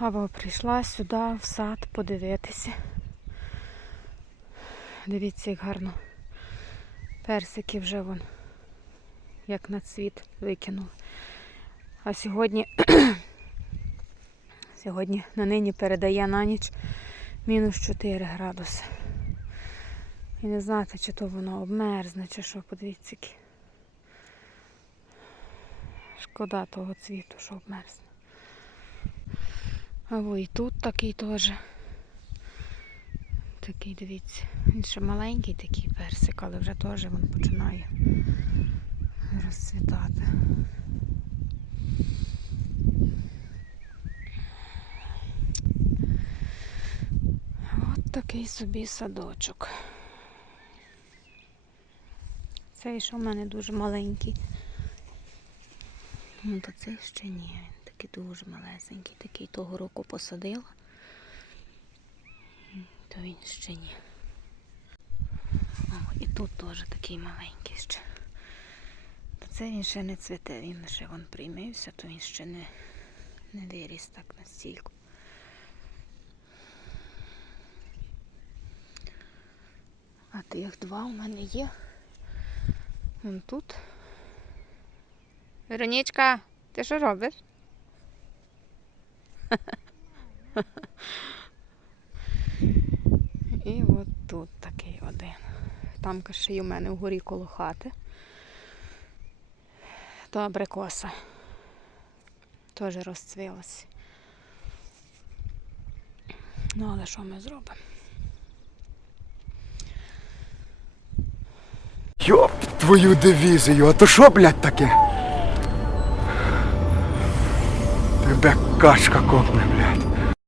Або прийшла сюди в сад подивитися. Дивіться, як гарно. Персики вже вон, як на цвіт викинув. А сьогодні, сьогодні на нині передає на ніч мінус 4 градуси. І не знати, чи то воно обмерзне, чи що, подивіться. Шкода того цвіту, що обмерзне. А во і тут такий теж. Такий, дивіться. Він ще маленький такий персик, але вже теж він починає розцвітати. От такий собі садочок. Цей, що в мене дуже маленький. Ну, то цей ще ні, такий дуже малесенький, такий того року посадила. То він ще ні. О, і тут теж такий маленький ще. То це він ще не цвіте, він ще вон приймився, то він ще не, не виріс так настільки. А тих два у мене є. Вон тут. Веронічка, ти що робиш? І от тут такий один. Там ще й у мене вгорі коло хати. То абрикоса. Теж розцвілася. Ну, але що ми зробимо? Йоп, твою дивізію, а то що, блядь, таке? Тебе качка копне, блядь.